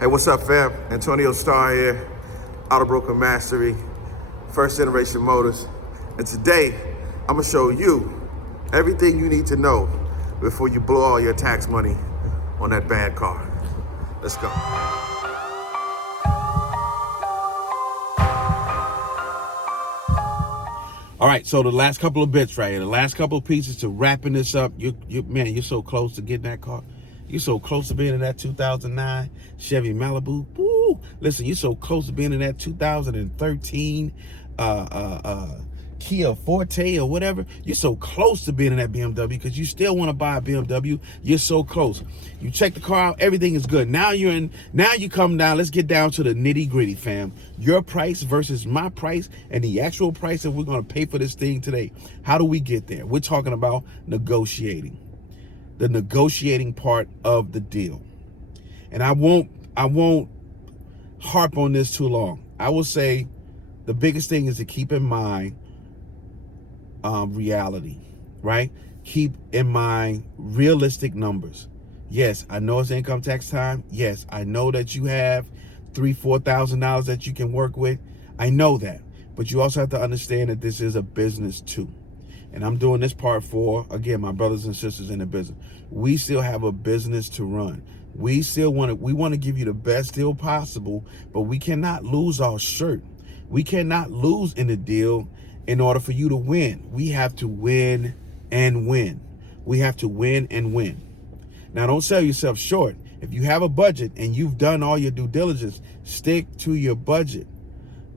Hey, what's up, fam? Antonio Starr here, Auto Broker Mastery, First Generation Motors. And today, I'm gonna show you everything you need to know before you blow all your tax money on that bad car. Let's go. All right, so the last couple of bits right here, the last couple of pieces to wrapping this up. Man, you're so close to getting that car. You're so close to being in that 2009 Chevy Malibu. Woo! Listen, you're so close to being in that 2013 Kia Forte or whatever. You're so close to being in that BMW because you still want to buy a BMW. You're so close. You check the car out, everything is good. Now you come down. Let's get down to the nitty gritty, fam. Your price versus my price and the actual price that we're going to pay for this thing today. How do we get there? We're talking about negotiating. The negotiating part of the deal. And I won't harp on this too long. I will say the biggest thing is to keep in mind reality, right? Keep in mind realistic numbers. Yes, I know it's income tax time. Yes, I know that you have $3,000-$4,000 that you can work with. I know that, but you also have to understand that this is a business too. And I'm doing this part for, again, my brothers and sisters in the business. We still have a business to run. We want to give you the best deal possible, but we cannot lose our shirt. We cannot lose in the deal in order for you to win. We have to win and win. We have to win and win. Now, don't sell yourself short. If you have a budget and you've done all your due diligence, stick to your budget.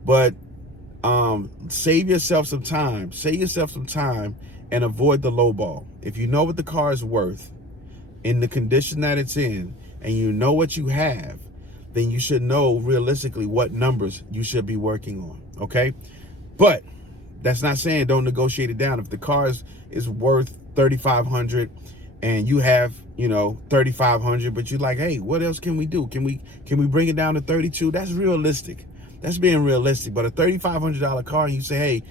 But save yourself some time. Save yourself some time and avoid the low ball. If you know what the car is worth in the condition that it's in, and you know what you have, then you should know realistically what numbers you should be working on, okay? But that's not saying don't negotiate it down. If the car is worth $3,500 and you have, $3,500, but you're like, hey, what else can we do? Can we bring it down to 32? That's realistic. That's being realistic. But a $3,500 car, and you say, hey,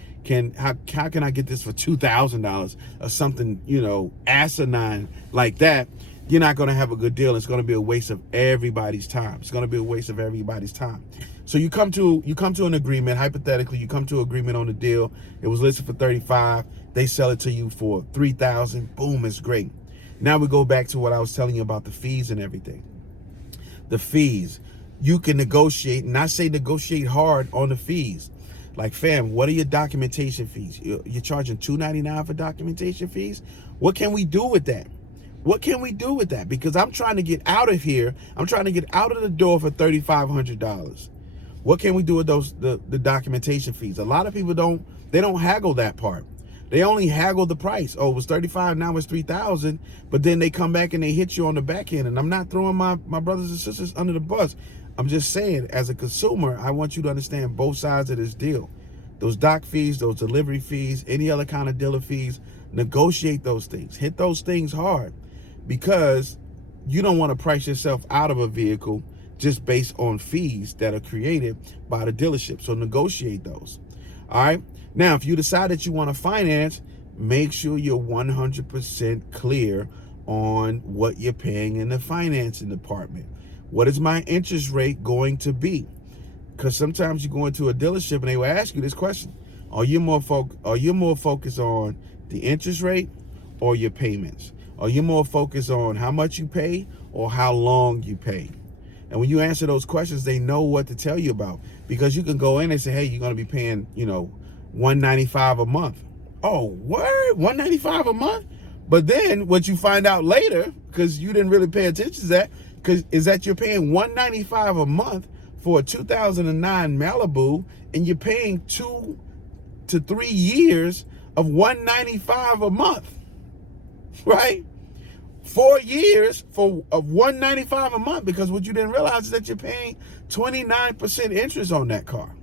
how can I get this for $2,000 or something, asinine like that? You're not going to have a good deal. It's going to be a waste of everybody's time. It's going to be a waste of everybody's time. So you come to an agreement. Hypothetically, you come to an agreement on the deal. It was listed for $35,000. They sell it to you for $3,000. Boom, it's great. Now we go back to what I was telling you about the fees and everything. The fees. You can negotiate, and I say negotiate hard on the fees. Like, fam, what are your documentation fees? You're charging $299 for documentation fees? What can we do with that? What can we do with that? Because I'm trying to get out of here. I'm trying to get out of the door for $3,500. What can we do with the documentation fees? A lot of people don't haggle that part. They only haggle the price. Oh, it was $35,000, now it's $3,000. But then they come back and they hit you on the back end. And I'm not throwing my brothers and sisters under the bus. I'm just saying, as a consumer, I want you to understand both sides of this deal. Those doc fees, those delivery fees, any other kind of dealer fees, negotiate those things. Hit those things hard, because you don't want to price yourself out of a vehicle just based on fees that are created by the dealership. So negotiate those. All right. Now, if you decide that you want to finance, make sure you're 100% clear on what you're paying in the financing department. What is my interest rate going to be? Because sometimes you go into a dealership and they will ask you this question: Are you more focused on the interest rate or your payments? Are you more focused on how much you pay or how long you pay? And when you answer those questions, they know what to tell you about, because you can go in and say, hey, you're going to be paying, $195 a month. Oh, word? $195 a month? But then what you find out later, because you didn't really pay attention to that, is that you're paying $195 a month for a 2009 Malibu, and you're paying 2 to 3 years of $195 a month, right? 4 years of $195 a month, because what you didn't realize is that you're paying 29% interest on that car.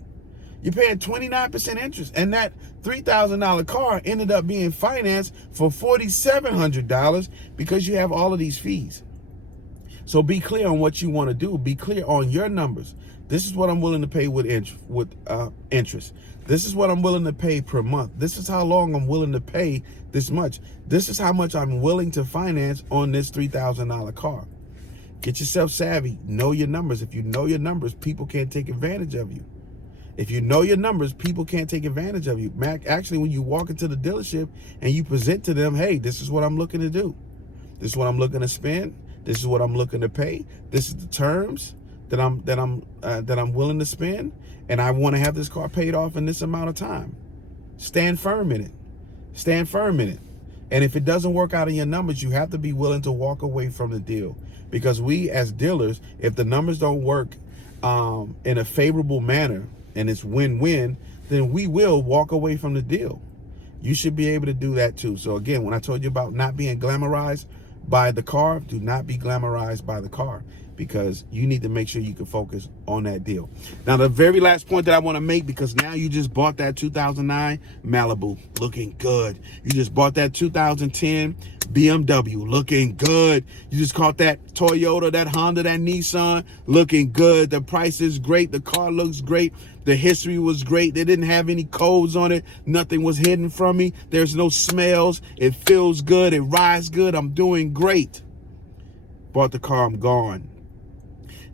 You're paying 29% interest, and that $3,000 car ended up being financed for $4,700 because you have all of these fees. So be clear on what you want to do. Be clear on your numbers. This is what I'm willing to pay with interest. This is what I'm willing to pay per month. This is how long I'm willing to pay this much. This is how much I'm willing to finance on this $3,000 car. Get yourself savvy. Know your numbers. If you know your numbers, people can't take advantage of you. If you know your numbers, people can't take advantage of you. Actually, when you walk into the dealership and you present to them, hey, this is what I'm looking to do. This is what I'm looking to spend. This is what I'm looking to pay. This is the terms that I'm willing to spend, and I want to have this car paid off in this amount of time. Stand firm in it. Stand firm in it. And if it doesn't work out in your numbers, you have to be willing to walk away from the deal. Because we as dealers, if the numbers don't work in a favorable manner and it's win-win, then we will walk away from the deal. You should be able to do that too. So again, when I told you about not being glamorized by the car, do not be glamorized by the car, because you need to make sure you can focus on that deal. Now, the very last point that I want to make, because now you just bought that 2009 Malibu looking good. You just bought that 2010 BMW looking good. You just caught that Toyota, that Honda, that Nissan looking good. The price is great. The car looks great. The history was great. They didn't have any codes on it. Nothing was hidden from me. There's no smells. It feels good. It rides good. I'm doing great. Bought the car. I'm gone.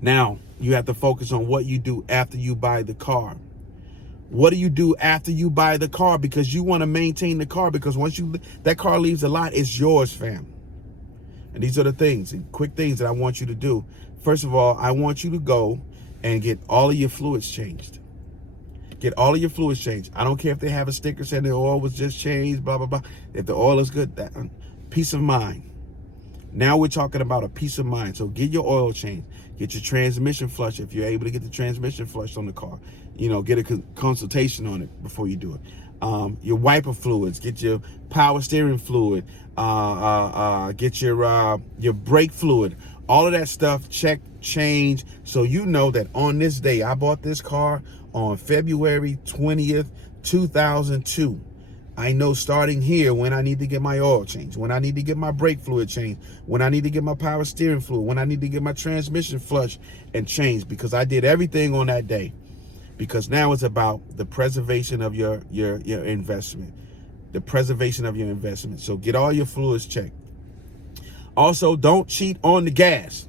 Now, you have to focus on what you do after you buy the car. What do you do after you buy the car? Because you want to maintain the car, because once that car leaves the lot, it's yours, fam. And these are the things, quick things that I want you to do. First of all, I want you to go and get all of your fluids changed. Get all of your fluids changed. I don't care if they have a sticker saying the oil was just changed, blah, blah, blah. If the oil is good, that peace of mind. Now we're talking about a peace of mind. So get your oil changed. Get your transmission flushed if you're able to get the transmission flushed on the car. You know, get a consultation on it before you do it. Your wiper fluids. Get your power steering fluid. Get your brake fluid. All of that stuff, check, change. So you know that on this day, I bought this car on February 20th, 2002. I know starting here when I need to get my oil changed, when I need to get my brake fluid changed, when I need to get my power steering fluid, when I need to get my transmission flushed and changed, because I did everything on that day. Because now it's about the preservation of your investment, the preservation of your investment. So get all your fluids checked. Also, don't cheat on the gas.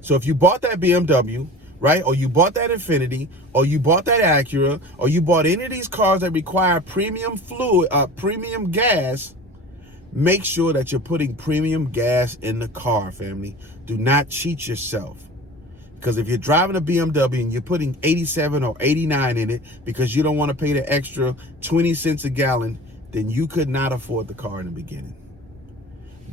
So if you bought that BMW, right, or you bought that Infiniti, or you bought that Acura, or you bought any of these cars that require premium fluid, premium gas, make sure that you're putting premium gas in the car, family. Do not cheat yourself. Because if you're driving a BMW and you're putting 87 or 89 in it because you don't want to pay the extra 20 cents a gallon, then you could not afford the car in the beginning.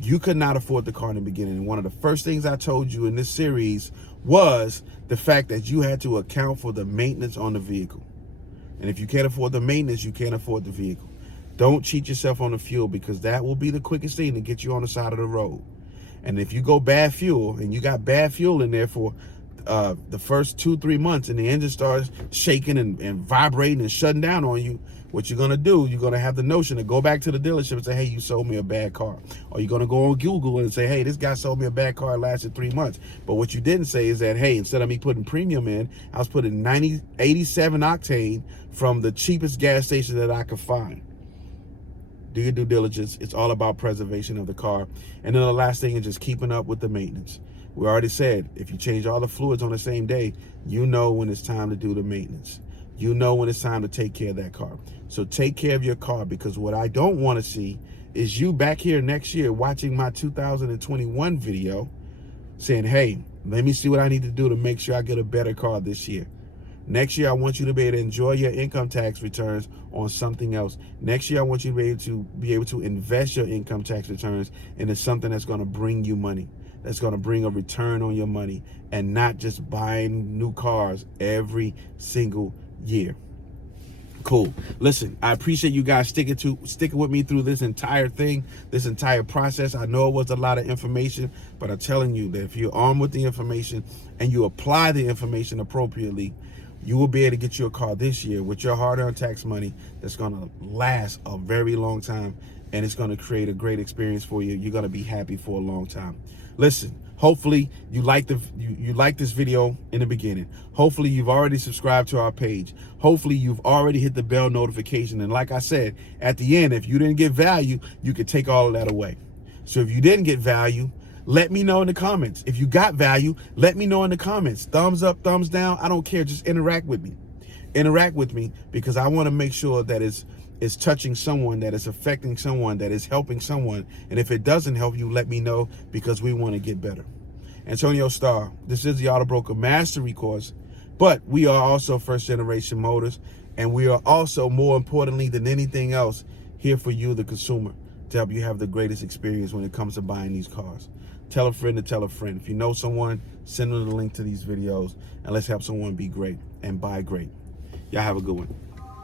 You could not afford the car in the beginning. And one of the first things I told you in this series was the fact that you had to account for the maintenance on the vehicle. And if you can't afford the maintenance, you can't afford the vehicle. Don't cheat yourself on the fuel, because that will be the quickest thing to get you on the side of the road. And if you go bad fuel and you got bad fuel in there for the first 2-3 months and the engine starts shaking and vibrating and shutting down on you, what you're going to do, you're going to have the notion to go back to the dealership and say, hey, you sold me a bad car. Or you're going to go on Google and say, hey, this guy sold me a bad car. It lasted 3 months. But what you didn't say is that, hey, instead of me putting premium in, I was putting 87 octane from the cheapest gas station that I could find. Do your due diligence. It's all about preservation of the car. And then the last thing is just keeping up with the maintenance. We already said, if you change all the fluids on the same day, you know when it's time to do the maintenance. You know when it's time to take care of that car. So take care of your car, because what I don't want to see is you back here next year watching my 2021 video saying, hey, let me see what I need to do to make sure I get a better car this year. Next year, I want you to be able to enjoy your income tax returns on something else. Next year, I want you to be able to invest your income tax returns into something that's going to bring you money, that's going to bring a return on your money, and not just buying new cars every single year. Cool. Listen, I appreciate you guys sticking with me through this entire thing, this entire process. I know it was a lot of information, but I'm telling you that if you're armed with the information and you apply the information appropriately, you will be able to get you a car this year with your hard-earned tax money that's going to last a very long time, and it's going to create a great experience for you. You're going to be happy for a long time. Listen, hopefully you like this video in the beginning. Hopefully you've already subscribed to our page. Hopefully you've already hit the bell notification. And like I said, at the end, if you didn't get value, you could take all of that away. So if you didn't get value, Let me know in the comments. If you got value, let me know in the comments. Thumbs up, thumbs down, I don't care. Just interact with me. Interact with me, because I want to make sure that it's touching someone, that it's affecting someone, that it's helping someone. And if it doesn't help you, let me know, because we want to get better. Antonio Starr, this is the Auto Broker Mastery course, but we are also First Generation Motors, and we are also, more importantly than anything else, here for you, the consumer, to help you have the greatest experience when it comes to buying these cars. Tell a friend to tell a friend. If you know someone, send them the link to these videos, and let's help someone be great and buy great. Y'all have a good one.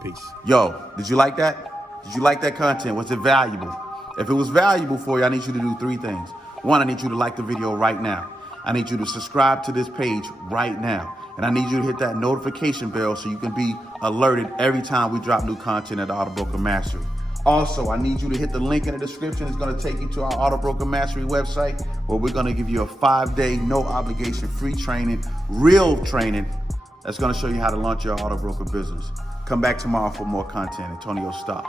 Peace. Yo, did you like that? Did you like that content? Was it valuable? If it was valuable for you, I need you to do 3 things. 1, I need you to like the video right now. I need you to subscribe to this page right now. And I need you to hit that notification bell so you can be alerted every time we drop new content at Auto Broker Mastery. Also, I need you to hit the link in the description. It's going to take you to our Auto Broker Mastery website, where we're going to give you a 5-day, no obligation, free training, real training, that's going to show you how to launch your auto broker business. Come back tomorrow for more content. Antonio Starr.